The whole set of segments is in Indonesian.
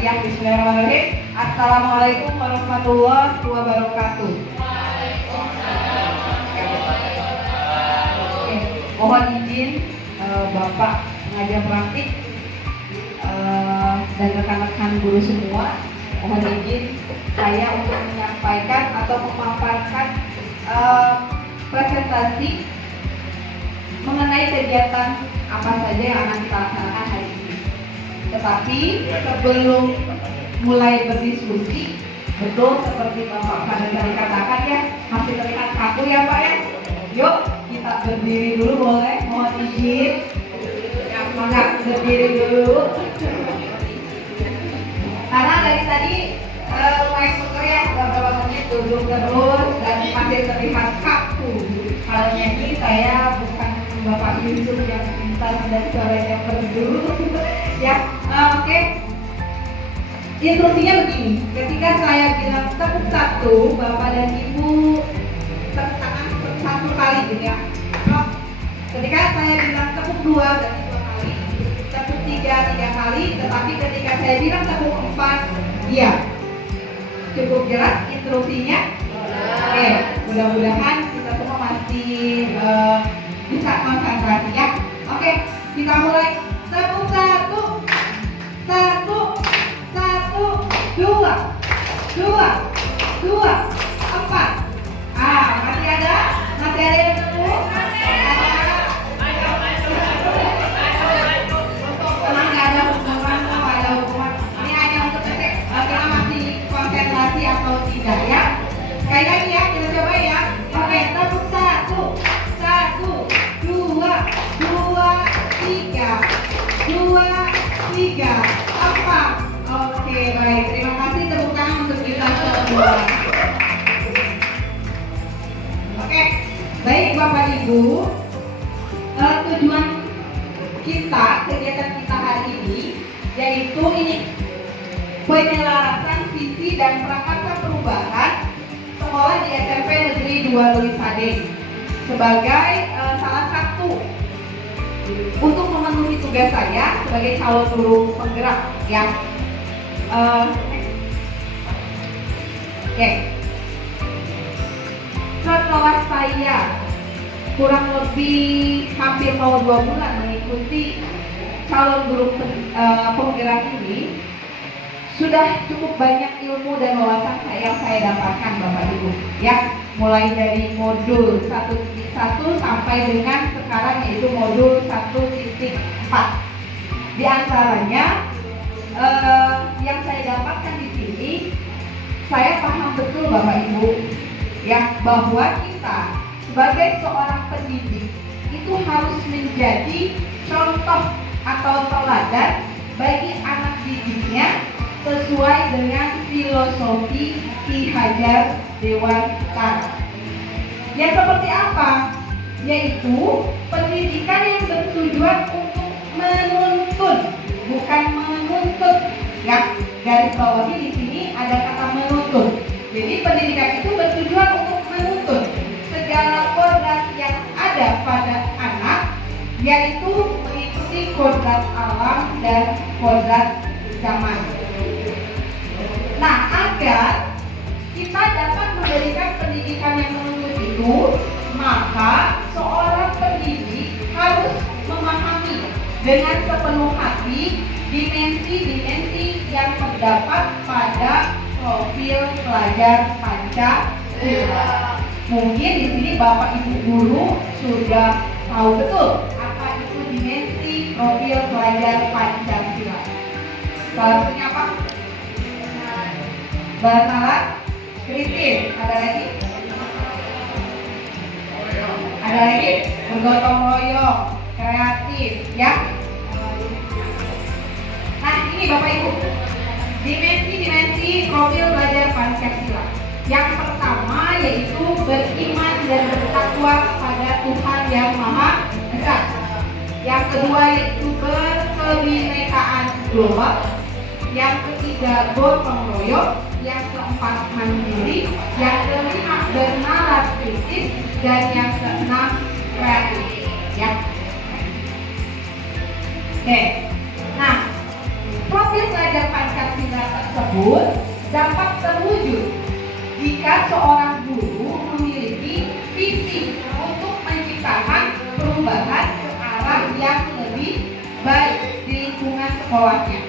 berarti ya. Bismillahirrahmanirrahim. Assalamualaikum warahmatullahi wabarakatuh. Oke, mohon izin Bapak pengajar praktik dan rekan-rekan guru semua, mohon izin saya untuk menyampaikan atau memaparkan presentasi mengenai kegiatan apa saja yang akan kita laksanakan hari ini. Tetapi sebelum mulai berdiskusi, betul seperti Bapak Fadil tadi katakan ya, masih terlihat kaku ya Pak ya. Yuk kita berdiri dulu boleh, mohon izin. Yang mana berdiri dulu. Karena dari tadi lumayan kotor ya, beberapa menit duduk terus dan masih terlihat kaku. Kalau nyanyi saya bukan Bapak Yusuf yang pintar dan suaranya merdu ya. Oke. Instruksinya begini, ketika saya bilang tepuk satu, Bapak dan Ibu tepuk tangan satu kali gitu ya. Ketika saya bilang tepuk dua, berarti dua kali. Tepuk tiga kali. Tetapi ketika saya bilang tepuk empat, iya. Cukup jelas instruksinya? Oke, mudah-mudahan kita semua masih bisa konsentrasi ya. Oke, kita mulai. Tepuk satu, dua, empat. Masih ada yang nemu? Tenang, nggak ada hukuman. Ini hanya untuk cek kita masih konsentrasi atau tidak ya. Sekali lagi ya, kita coba ya. Oke, tepuk satu, dua, tiga, empat. Oke, baik. Terima kasih, tepuk tangan untuk kita semua. Oke, baik Bapak Ibu. Tujuan kita, kegiatan kita hari ini, yaitu ini penyelarasan visi dan prakarsa perubahan sekolah di SMP Negeri 2 Louis Hadeng sebagai salah satu untuk memenuhi tugas saya sebagai calon guru penggerak ya. Oke. Setelah saya kurang lebih hampir mau 2 bulan mengikuti calon guru penggerak ini, sudah cukup banyak ilmu dan wawasan yang saya dapatkan Bapak Ibu ya, mulai dari modul 1.1 sampai dengan sekarang yaitu modul 1.4. Di antaranya yang saya dapatkan di sini, saya paham betul Bapak Ibu ya, bahwa kita sebagai seorang pendidik itu harus menjadi contoh atau teladan bagi anak didiknya sesuai dengan filosofi Ki Hajar Dewantara. Yang seperti apa? Yaitu pendidikan yang bertujuan untuk menuntun, bukan menuntut. Ya, garis bawahi di sini ada kata menuntun. Jadi pendidikan itu bertujuan untuk menuntun segala kodrat yang ada pada anak, yaitu mengikuti kodrat alam dan kodrat zaman. Nah, agar kita dapat memberikan pendidikan yang menuntun itu, maka seorang pendidik harus memahami dengan sepenuh hati dimensi-dimensi yang terdapat pada profil pelajar Pancasila. Mungkin di sini Bapak Ibu guru sudah tahu betul apa itu dimensi profil pelajar Pancasila. Salah satunya apa? Bernalar kritis. Ada lagi? Bergotong royong, kreatif, ya. Nah, ini Bapak Ibu, dimensi profil pelajar Pancasila. Yang pertama yaitu beriman dan bertakwa kepada Tuhan Yang Maha Esa. Yang kedua yaitu berkebinekaan global. Yang ketiga gotong royong. Yang keempat mandiri. Yang kelima bernalar kritis. Dan yang keenam kreatif. Ya. Oke. Nah, profil pelajar Pancasila perubahan ke arah yang lebih baik di lingkungan sekolahnya.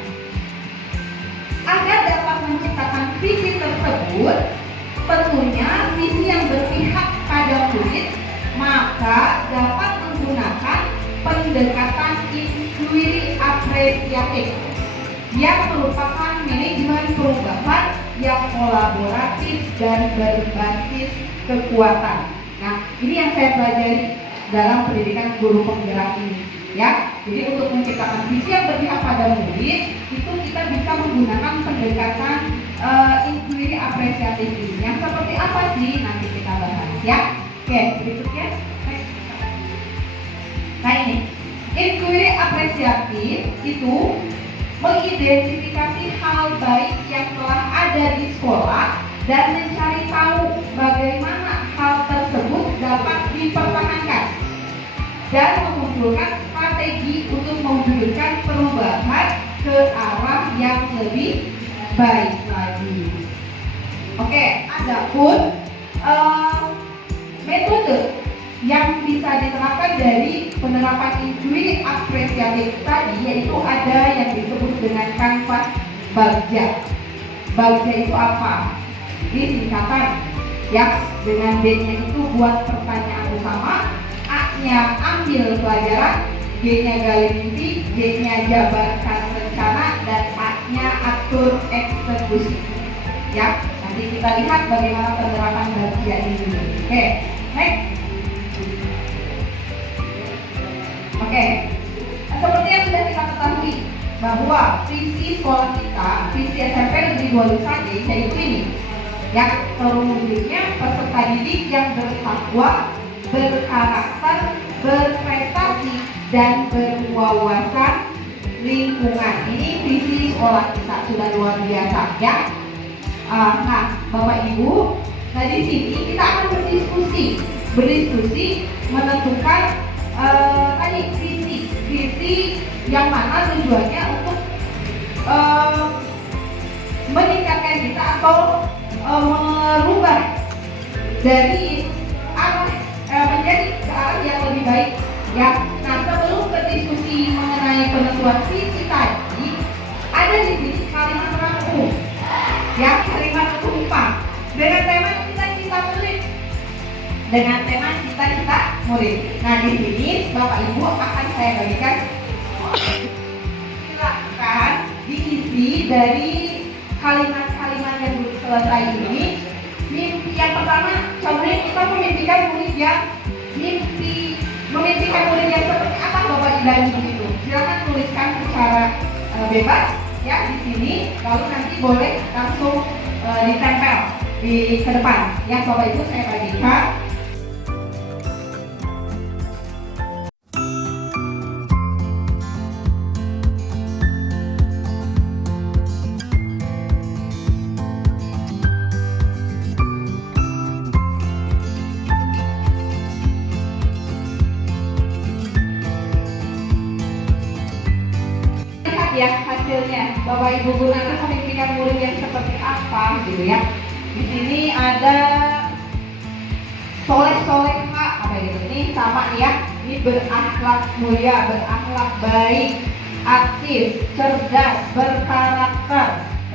Agar dapat menciptakan visi tersebut, tentunya visi yang berpihak pada murid, maka dapat menggunakan pendekatan inquiry apresiatif yang merupakan manajemen perubahan yang kolaboratif dan berbasis kekuatan. Nah, ini yang saya pelajari dalam pendidikan guru penggerak ini, ya. Jadi untuk menciptakan visi yang berpihak pada murid, itu kita bisa menggunakan pendekatan inquiry apresiatif ini. Yang seperti apa sih? Nanti kita bahas, ya. Oke, berikutnya. Nah ini, inquiry apresiatif itu mengidentifikasi hal baik yang telah ada di sekolah dan mencari tahu bagaimana hal tersebut dapat dipertahankan dan memunculkan strategi untuk mewujudkan perubahan ke arah yang lebih baik lagi. Oke, adapun metode yang bisa diterapkan dari penerapan inquiry apresiatif tadi, yaitu ada yang disebut dengan kanvas Bagja. Bagja itu apa? Ini singkatan, ya. Dengan D-nya itu buat pertanyaan utama, A-nya ambil pelajaran, G-nya gali mimpi, J-nya jabarkan rencana, dan A-nya atur eksekusi. Ya, nanti kita lihat bagaimana penerapan Bagja ini. Oke, next. Oke, seperti yang sudah kita ketahui bahwa visi sekolah kita, visi SMP Negeri 2 Lusade, yaitu ini, ya, terwujudnya peserta didik yang bertakwa, berkarakter, berprestasi, dan berwawasan lingkungan. Ini visi sekolah kita, sudah luar biasa, ya. Nah, Bapak Ibu, nah di sini kita akan berdiskusi menentukan tadi visi yang mana tujuannya untuk meningkatkan kita atau merubah dari arah menjadi ke arah yang lebih baik, ya. Nah, sebelum berdiskusi mengenai penentuan visi tadi, ada di sini kalimat rangkum, ya, kalimat tumpang dengan tema cita-cita murid. Dengan tema cita-cita murid. Nah, di sini Bapak Ibu akan saya bagikan, silakan diisi dari kalimat-kalimat yang belum selesai ini. Mimpi yang pertama, contohnya kita memimpikan murid yang memimpikan murid yang seperti apa Bapak Ibu begitu. Silakan tuliskan secara bebas, ya, di sini. Lalu nanti boleh langsung ditempel di ke depan. Ya, Bapak Ibu saya bagikan. Ya, hasilnya Bapak Ibu gunakan memimpikan murid yang seperti apa gitu, ya. Di sini ada soleh-soleha apa gitu. Ini sama, ya. Ini berakhlak mulia, berakhlak baik, aktif, cerdas, berkarakter,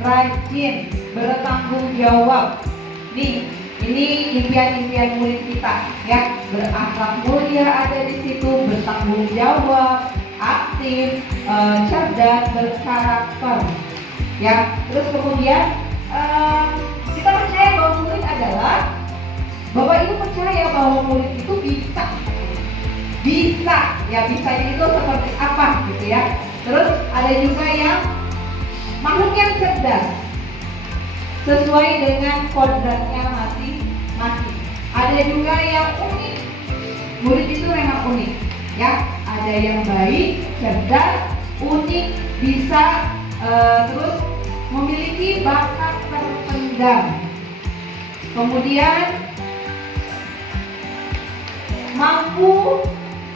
rajin, bertanggung jawab. Nih, ini impian-impian murid kita, ya. Berakhlak mulia ada di situ, bertanggung jawab, aktif, cerdas, berkarakter, ya. Terus kemudian kita percaya bahwa murid adalah, Bapak Ibu percaya bahwa murid itu bisa, ya, bisanya itu seperti apa gitu, ya. Terus ada juga yang makhluk yang cerdas sesuai dengan kodratnya masing-masing. Ada juga yang unik, murid itu memang unik, ya. Ada yang baik, cerdas, unik, bisa, terus memiliki bakat terpendam. Kemudian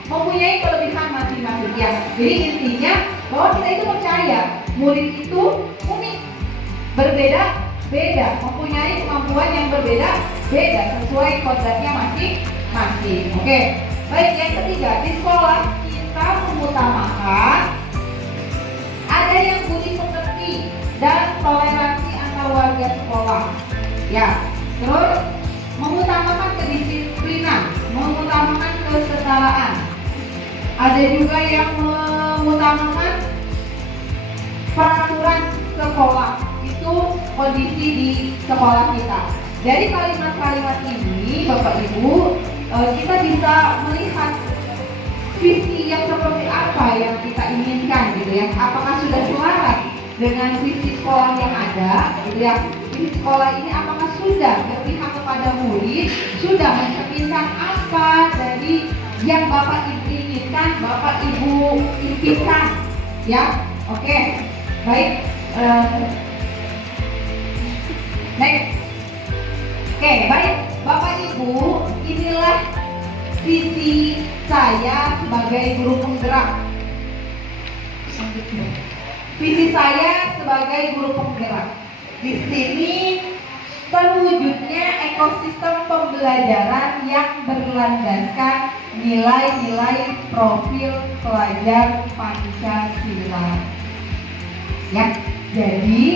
mempunyai kelebihan masing-masing, ya. Jadi intinya bahwa kita itu percaya murid itu unik, berbeda-beda, mempunyai kemampuan yang berbeda-beda sesuai kodratnya masing-masing. Oke. Baik, yang ketiga, di sekolah kita mengutamakan ada yang budi pekerti dan toleransi antar warga sekolah. Ya, terus mengutamakan kedisiplinan, mengutamakan kesetaraan. Ada juga yang mengutamakan peraturan sekolah. Itu kondisi di sekolah kita. Dari kalimat-kalimat ini, Bapak Ibu, kita bisa melihat visi yang seperti apa yang kita inginkan, gitu ya. Apakah sudah selaras dengan visi sekolah yang ada, gitu ya. Visi sekolah ini apakah sudah berpihak kepada murid, sudah mencerminkan apa dari yang Bapak Ibu inginkan, Bapak Ibu impikan, ya. Oke, baik. Next. Oke, baik. Bapak Ibu, inilah visi saya sebagai guru penggerak. Visi saya sebagai guru penggerak. Di sini terwujudnya ekosistem pembelajaran yang berlandaskan nilai-nilai profil pelajar Pancasila. Ya, jadi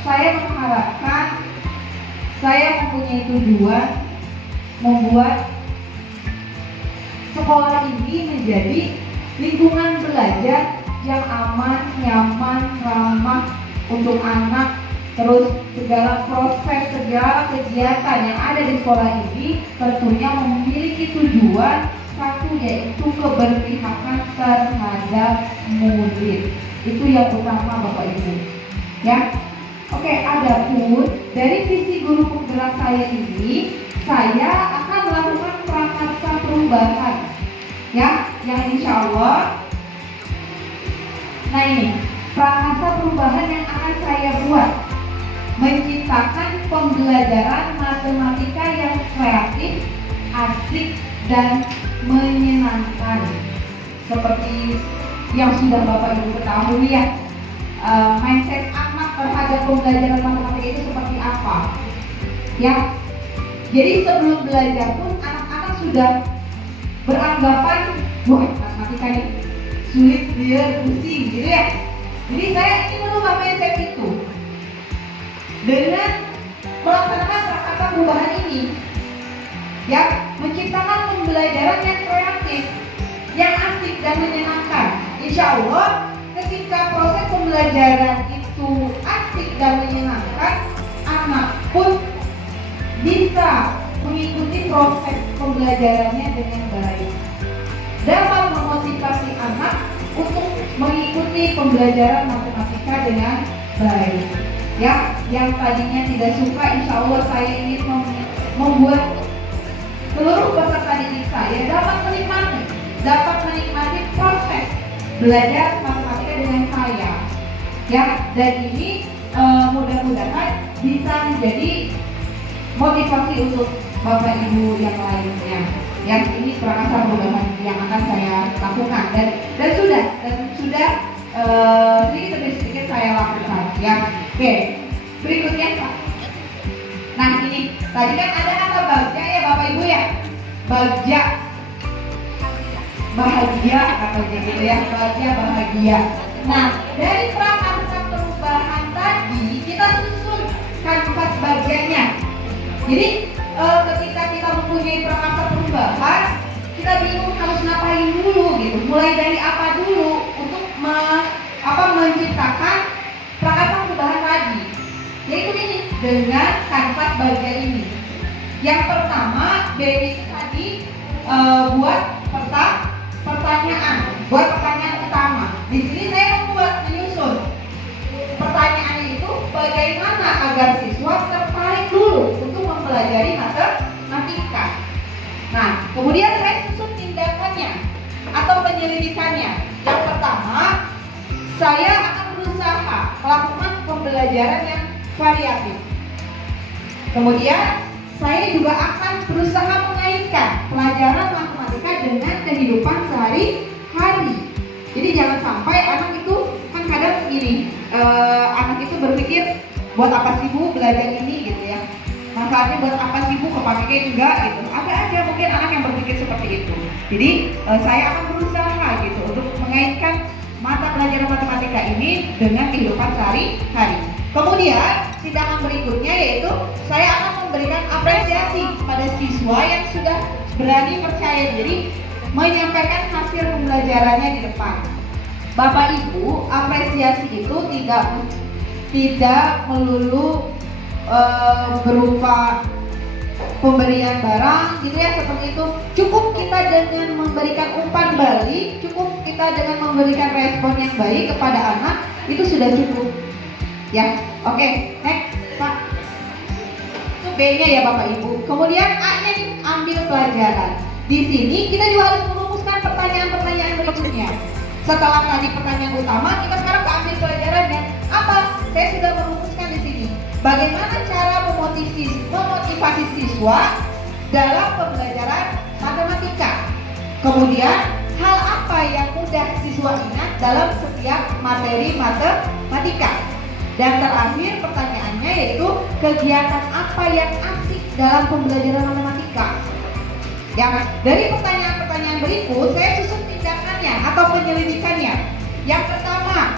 saya mengharapkan saya mempunyai tujuan membuat sekolah ini menjadi lingkungan belajar yang aman, nyaman, ramah untuk anak. Terus segala proses, segala kegiatan yang ada di sekolah ini tentunya memiliki tujuan satu, yaitu keberpihakan terhadap murid. Itu yang utama, Bapak Ibu. Ya. Oke, adapun dari visi guru penggerak saya ini, saya akan melakukan prakarsa perubahan, ya, yang insya Allah. Nah ini prakarsa perubahan yang akan saya buat, menciptakan pembelajaran matematika yang kreatif, asik, dan menyenangkan. Seperti yang sudah Bapak Ibu ketahui, ya, mindset anak terhadap pembelajaran matematika itu seperti apa, ya. Jadi sebelum belajar pun anak-anak sudah beranggapan, wah, matematika ini sulit, dia pusing, gitu ya. Jadi saya ingin merubah mindset itu dengan melaksanakan prakarsa perubahan ini, ya, menciptakan pembelajaran yang kreatif, yang asik dan menyenangkan. Insya Allah ketika proses pembelajaran itu asik dan menyenangkan, anak pun bisa mengikuti proses pembelajarannya dengan baik, dapat memotivasi anak untuk mengikuti pembelajaran matematika dengan baik. Ya, yang tadinya tidak suka, insya Allah saya ingin membuat seluruh peserta didik saya dapat menikmati proses belajar matematika dengan saya. Ya, dan ini mudah-mudahan bisa menjadi motivasi untuk Bapak Ibu yang lainnya. Yang ini prakarsa perubahan yang akan saya lakukan dan sudah sedikit demi sedikit saya lakukan, ya. Oke, berikutnya Pak. Nah ini tadi kan ada kata bagja, ya Bapak Ibu, ya. Bagja, bahagia katanya gitu, ya. Bagja, bahagia. Nah, dari prakarsa perubahan tadi kita susun kanvas bagiannya. Jadi ketika kita mempunyai prakarsa perubahan, kita bingung harus ngapain dulu, gitu. Mulai dari apa dulu untuk menciptakan prakarsa perubahan tadi. Yaitu ini dengan kanvas bagian ini. Yang pertama, Baby tadi buat pertanyaan utama. Di sini saya menyusun pertanyaannya itu bagaimana agar siswa tertarik dulu untuk mempelajari matematika. Nah, kemudian saya susun tindakannya atau penyelidikannya. Yang pertama, saya akan berusaha melakukan pembelajaran yang variatif. Kemudian saya juga akan berusaha mengaitkan pelajaran matematika dengan kehidupan sehari-hari. Jadi jangan sampai anak itu kan kadang gini, anak itu berpikir buat apa sih Bu belajar ini, gitu ya. manfaatnya buat apa sih Bu, kepake enggak gitu. Ada aja mungkin anak yang berpikir seperti itu. Jadi saya akan berusaha gitu untuk mengaitkan mata pelajaran matematika ini dengan kehidupan sehari-hari. Kemudian tindakan berikutnya yaitu saya akan memberikan apresiasi pada siswa yang sudah berani percaya diri menyampaikan hasil pembelajarannya di depan. Bapak Ibu, apresiasi itu tidak melulu berupa pemberian barang gitu ya, seperti itu. Cukup kita dengan memberikan umpan balik, cukup kita dengan memberikan respon yang baik kepada anak, itu sudah cukup ya. Oke, next Pak. Itu B-nya ya Bapak Ibu. Kemudian A-nya ambil pelajaran. Di sini kita juga harus merumuskan pertanyaan-pertanyaan berikutnya. Setelah tadi pertanyaan utama, kita sekarang ambil pelajarannya. Apa? Saya sudah merumuskan di sini. Bagaimana cara memotivasi siswa dalam pembelajaran matematika. Kemudian, hal apa yang mudah siswa ingat dalam setiap materi matematika. Dan terakhir pertanyaannya yaitu kegiatan apa yang asik dalam pembelajaran matematika. Ya, dari pertanyaan-pertanyaan berikut saya susun tindakannya atau penyelidikannya. Yang pertama,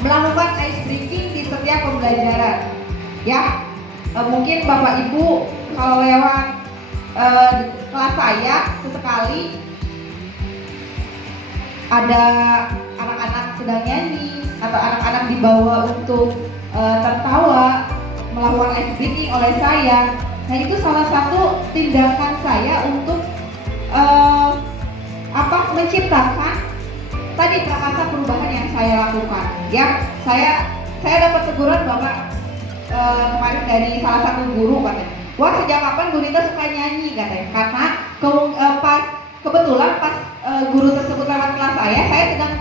melakukan ice breaking di setiap pembelajaran. Ya, mungkin Bapak Ibu kalau lewat kelas saya sesekali ada anak-anak sedang nyanyi atau anak-anak dibawa untuk tertawa melakukan ice breaking oleh saya. Nah, itu salah satu tindakan saya untuk menciptakan tadi prakasa perubahan yang saya lakukan. Ya, saya dapat teguran Bapak kemarin dari salah satu guru katanya. Wah, sejak kapan Bu Rita suka nyanyi katanya? Karena kebetulan pas guru tersebut lewat kelas saya sedang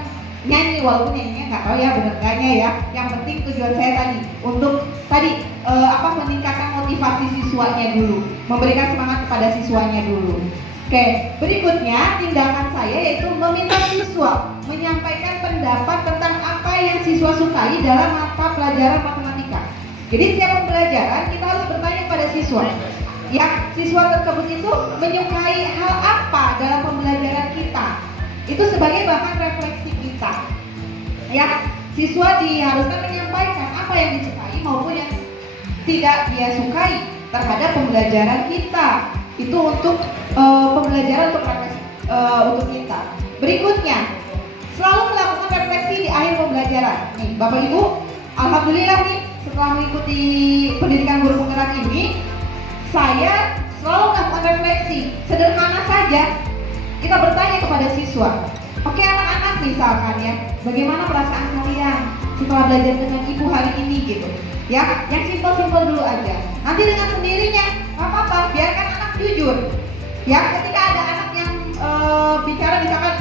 nyanyi, walaupun nyanyinya nggak tahu ya bener enggaknya ya. Yang penting tujuan saya tadi untuk meningkatkan motivasi siswanya dulu, memberikan semangat kepada siswanya dulu. Oke, berikutnya tindakan saya yaitu meminta siswa menyampaikan pendapat tentang apa yang siswa sukai dalam mata pelajaran matematika. Jadi setiap pembelajaran kita harus bertanya pada siswa, yang siswa tersebut itu menyukai hal apa dalam pembelajaran kita. Itu sebagai bahan refleksi kita. Ya, siswa diharuskan menyampaikan apa yang disukai maupun yang tidak dia sukai terhadap pembelajaran kita. Itu untuk pembelajaran untuk kita. Berikutnya, selalu melakukan refleksi di akhir pembelajaran. Nih, Bapak Ibu, alhamdulillah nih setelah mengikuti pendidikan guru penggerak ini, saya selalu melakukan refleksi. Sederhana saja, kita bertanya kepada siswa. Oke anak-anak, misalkan ya, bagaimana perasaan kalian setelah belajar dengan ibu hari ini gitu. Ya, yang simpel-simpel dulu aja. Nanti dengan sendirinya, nggak apa-apa, biarkan anak jujur. Ya, ketika ada anak yang bicara misalkan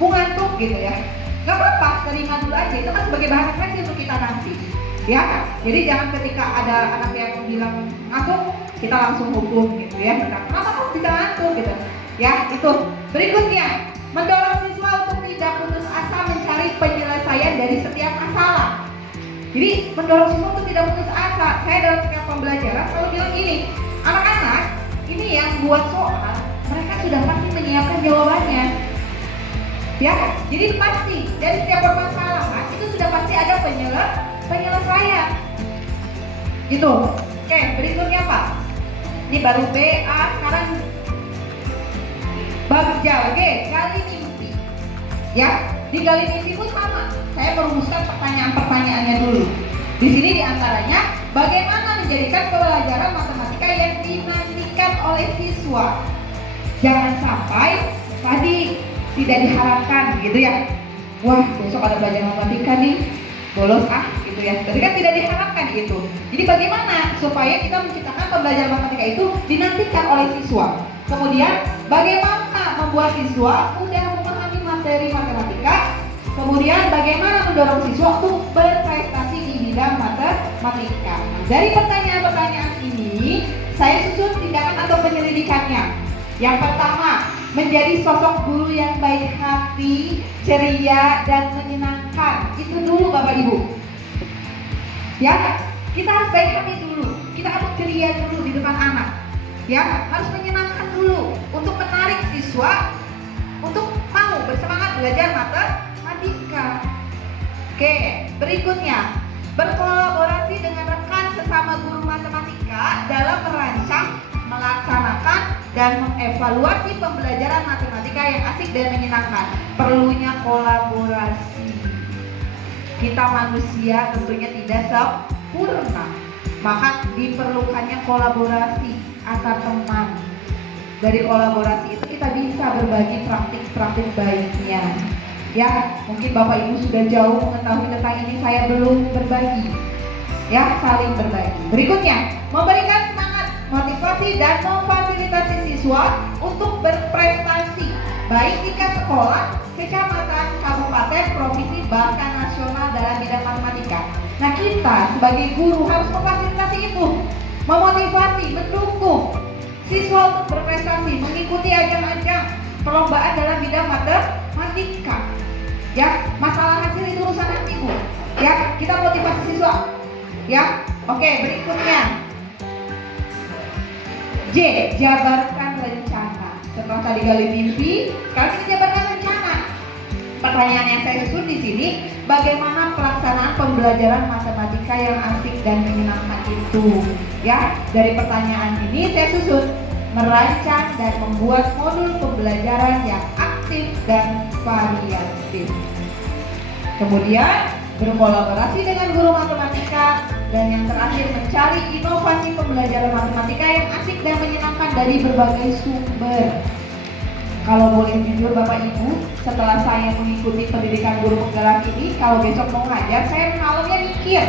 Bu ngantuk gitu ya, nggak apa-apa, terima dulu aja. Itu kan sebagai bahan refleksi untuk kita nanti. Ya, jadi jangan ketika ada anak yang bilang ngantuk, kita langsung hukum gitu ya. Kenapa kok bisa ngantuk gitu? Ya, itu. Berikutnya, mendorong siswa untuk tidak putus asa mencari penyelesaian dari setiap masalah. Jadi mendorong siswa untuk tidak putus asa. Saya dalam setiap pembelajaran selalu bilang gini, anak-anak ini yang buat soal, mereka sudah pasti menyiapkan jawabannya. Ya, jadi pasti dari setiap permasalahan itu sudah pasti ada penyelesaian. Gitu. Oke, berikutnya Pak. Ini baru B, A, sekarang Bagja. Oke, gali mimpi. Ya, di gali mimpi pun sama. Saya merumuskan pertanyaan-pertanyaannya dulu. Di sini diantaranya, bagaimana menjadikan pelajaran matematika yang dinantikan oleh siswa. Jangan sampai tadi tidak diharapkan gitu ya. Wah, besok ada belajar matematika nih, bolos gitu ya. Berarti kan tidak diharapkan itu. Jadi bagaimana supaya kita menciptakan pembelajaran matematika itu dinantikan oleh siswa. Kemudian bagaimana membuat siswa mudah memahami materi matematika. Kemudian bagaimana mendorong siswa untuk berprestasi di bidang matematika. Nah, dari pertanyaan-pertanyaan ini saya susun tindakan atau penyelidikannya. Yang pertama, menjadi sosok guru yang baik hati, ceria, dan menyenangkan. Itu dulu Bapak Ibu. Ya, Kita harus baik hati dulu, kita harus ceria dulu di depan anak, ya, harus menyenangkan dulu untuk menarik siswa untuk mau bersemangat belajar matematika. Oke, berikutnya, berkolaborasi dengan rekan sesama guru matematika dalam merancang, melaksanakan, dan mengevaluasi pembelajaran matematika yang asik dan menyenangkan. Perlunya kolaborasi. Kita manusia tentunya tidak sempurna, maka diperlukannya kolaborasi antar teman. Dari kolaborasi itu kita bisa berbagi praktik-praktik baiknya. Ya, mungkin Bapak Ibu sudah jauh mengetahui tentang ini, saya belum berbagi. Ya, saling berbagi. Berikutnya, memberikan semangat, motivasi, dan memfasilitasi siswa untuk berprestasi, baik tingkat sekolah, kecamatan, kabupaten, provinsi, bahkan nasional dalam bidang matematika. Nah, kita sebagai guru harus memfasilitasi itu, memotivasi, mendukung siswa untuk berprestasi, mengikuti ajang-ajang perlombaan dalam bidang matematika. Ya, masalah hasil itu urusan hati, Bu. Ya, kita motivasi siswa. Ya, oke, berikutnya. J, jabarkan rencana. Setelah tadi gali mimpi, sekarang kita jabarkan rencana. Pertanyaan yang saya susun di sini, bagaimana pelaksanaan pembelajaran matematika yang asik dan menyenangkan itu? Ya, dari pertanyaan ini saya susun merancang dan membuat modul pembelajaran yang aktif dan variatif. Kemudian berkolaborasi dengan guru matematika, dan yang terakhir mencari inovasi pembelajaran matematika yang asik dan menyenangkan dari berbagai sumber. Kalau boleh jujur Bapak Ibu, setelah saya mengikuti pendidikan guru penggerak ini, kalau besok mau ngajar, saya malamnya mikir,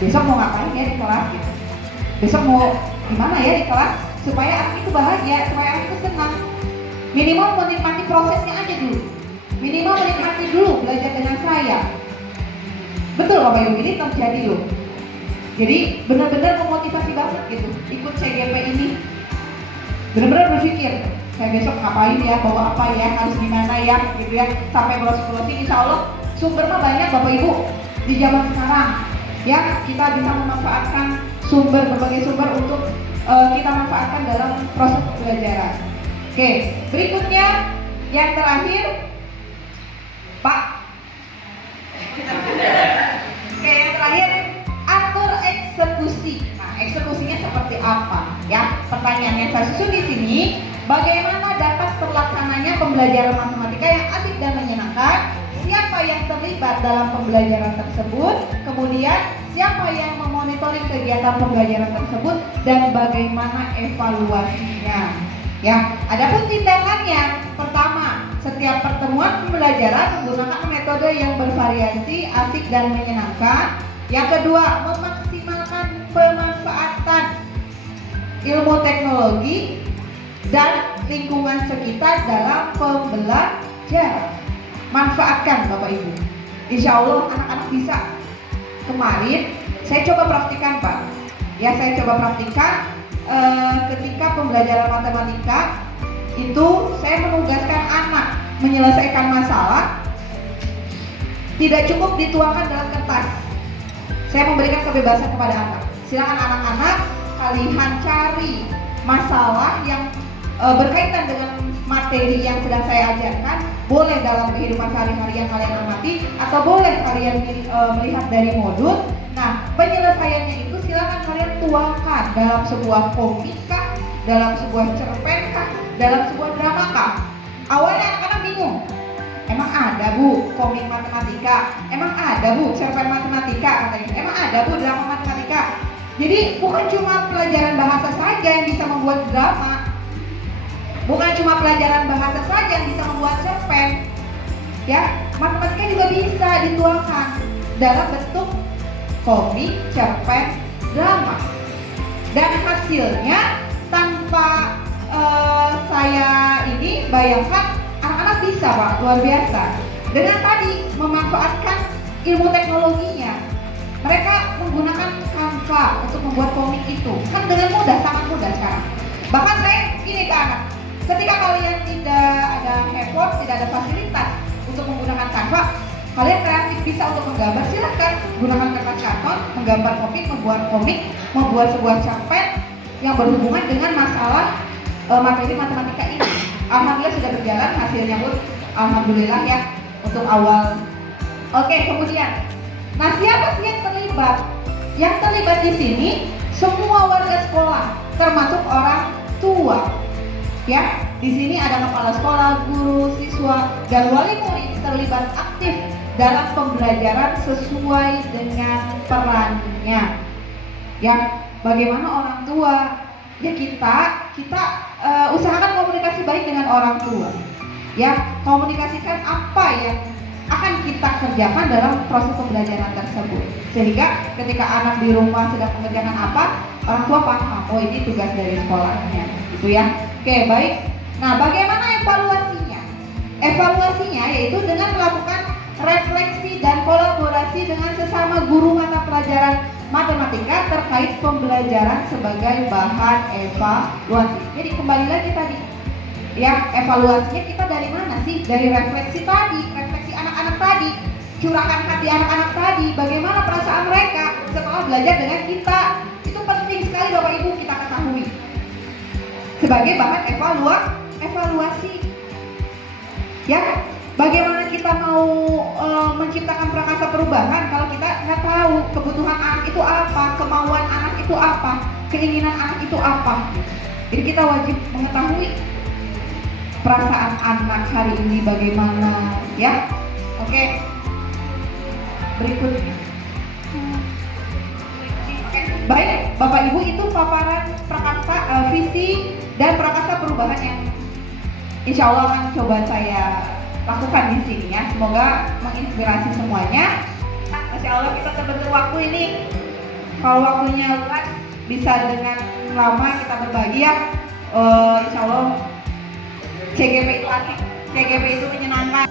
besok mau ngapain ya di kelas gitu. Besok mau gimana ya di kelas supaya anak itu bahagia, supaya anak itu senang. Minimal menikmati prosesnya aja dulu. Minimal menikmati dulu belajar dengan saya. Betul Bapak Ibu, ini terjadi loh. Jadi benar-benar memotivasi banget gitu, ikut CGP ini. Benar-benar berpikir, saya besok ngapain ya, bawa apa ya, harus gimana ya, gitu ya. Sampai browsing, insya Allah sumber mah banyak Bapak Ibu di zaman sekarang. Ya, kita bisa memanfaatkan berbagai sumber untuk kita manfaatkan dalam proses pembelajaran. Oke, berikutnya yang terakhir, Pak. Oke, yang terakhir, atur eksekusi. Nah, eksekusinya seperti apa? Ya, pertanyaan yang saya susun di sini, bagaimana dapat terlaksananya pembelajaran matematika yang asik dan menyenangkan? Siapa yang terlibat dalam pembelajaran tersebut? Kemudian siapa yang memonitoring kegiatan pembelajaran tersebut dan bagaimana evaluasinya? Ya, adapun tindakannya, pertama, setiap pertemuan pembelajaran menggunakan metode yang bervariasi, asik dan menyenangkan. Yang kedua, memaksimalkan pemanfaatan ilmu teknologi dan lingkungan sekitar dalam pembelajaran. Manfaatkan Bapak Ibu. Insya Allah anak-anak bisa. Kemarin saya coba praktikan Pak. Ya, saya coba praktikan ketika pembelajaran matematika itu saya menugaskan anak menyelesaikan masalah, tidak cukup dituangkan dalam kertas. Saya memberikan kebebasan kepada anak. Silakan anak-anak kalian cari masalah yang berkaitan dengan materi yang sedang saya ajarkan, boleh dalam kehidupan sehari-hari yang kalian amati, atau boleh kalian melihat dari modul. Nah, penyelesaiannya itu silakan kalian tuangkan dalam sebuah komik kah, dalam sebuah cerpen kah, dalam sebuah drama kah. Awalnya anak-anak bingung, emang ada Bu komik matematika, emang ada Bu cerpen matematika, katanya, emang ada Bu drama matematika. Jadi bukan cuma pelajaran bahasa saja yang bisa membuat drama, bukan cuma pelajaran bahasa saja yang bisa membuat cerpen. Ya, matematika juga bisa dituangkan dalam bentuk komik, cerpen, drama. Dan hasilnya tanpa saya ini bayangkan, anak-anak bisa Pak, luar biasa. Dengan tadi memanfaatkan ilmu teknologinya, mereka menggunakan Canva untuk membuat komik itu kan dengan mudah, sangat mudah sekarang. Bahkan saya gini ke anak, ketika kalian tidak ada handphone, tidak ada fasilitas untuk menggunakan Canva, Kalian kreatif bisa untuk menggambar, silahkan gunakan kertas karton, menggambar komik, membuat sebuah cerpen yang berhubungan dengan masalah materi matematika ini. Alhamdulillah sudah berjalan, hasilnya pun alhamdulillah ya untuk awal. Oke, kemudian, nah siapa sih yang terlibat? Yang terlibat di sini semua warga sekolah, termasuk orang tua. Ya, di sini ada kepala sekolah, guru, siswa, dan wali murid terlibat aktif dalam pembelajaran sesuai dengan perannya. Ya, bagaimana orang tua? Ya kita usahakan komunikasi baik dengan orang tua. Ya, komunikasikan apa yang akan kita kerjakan dalam proses pembelajaran tersebut. Sehingga ketika anak di rumah sedang mengerjakan apa, orang tua paham, oh ini tugas dari sekolahnya, gitu ya. Oke, baik. Nah, bagaimana evaluasinya? Evaluasinya yaitu dengan melakukan refleksi dan kolaborasi dengan sesama guru mata pelajaran matematika terkait pembelajaran sebagai bahan evaluasi. Jadi kembali lagi tadi, ya evaluasinya kita dari mana sih? Dari refleksi tadi, refleksi anak-anak tadi, curahkan hati anak-anak tadi, bagaimana perasaan mereka setelah belajar dengan kita. Itu penting sekali Bapak Ibu kita ketahui sebagai bahan evaluasi. Ya, bagaimana kita mau menciptakan prakarsa perubahan kalau kita nggak tahu kebutuhan anak itu apa, kemauan anak itu apa, keinginan anak itu apa. Jadi kita wajib mengetahui perasaan anak hari ini bagaimana, ya. Oke. Berikutnya. Baik, Bapak Ibu, itu paparan prakarsa visi dan prakarsa perubahan yang insya Allah akan coba saya lakukan di sini ya. Semoga menginspirasi semuanya. Masya Allah kita terbentur waktu ini. Kalau waktunya luas bisa dengan lama kita berbagi ya. Insya Allah CGP itu asik, CGP itu menyenangkan.